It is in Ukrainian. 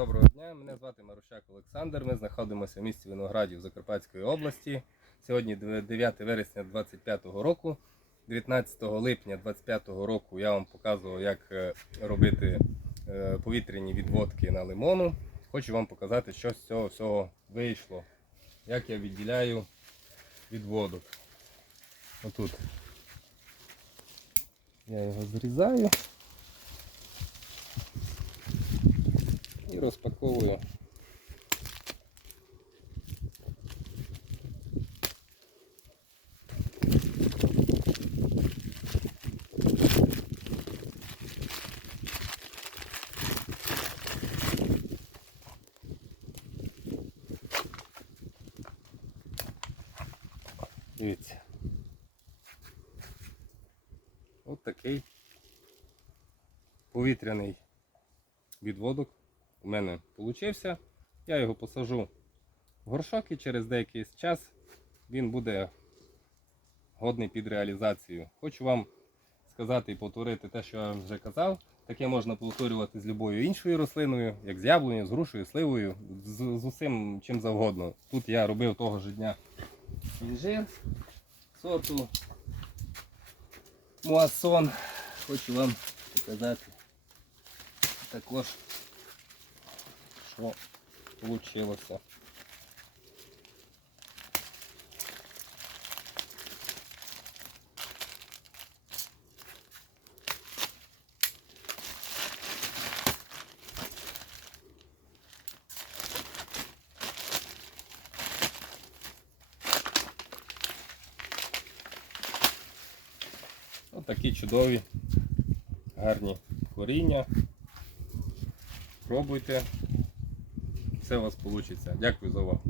доброго дня. Мене звати Марущак Олександр. Ми знаходимося в місті Виноградів Закарпатської області. Сьогодні 9 вересня 2025 року. 19 липня 2025 року я вам показував, як е, робити е, повітряні відводки на лимону. Хочу вам показати, що з цього всього вийшло. Як я відділяю відводок. Отут. Я його зрізаю. І розпаковую. Дивіться. От такий повітряний відводок у мене вийшов. Я його посажу в горшок і через деякий час він буде годний під реалізацію. Хочу вам сказати і повторити те, що я вже казав. Таке можна повторювати з любою іншою рослиною, як з яблунею, з грушею, сливою, з, з усім чим завгодно. Тут я робив того ж дня інжир сорту Муасон. Хочу вам показати також що вийшло. Ось такі чудові, гарні коріння. Пробуйте все у вас вийде. Дякую за увагу.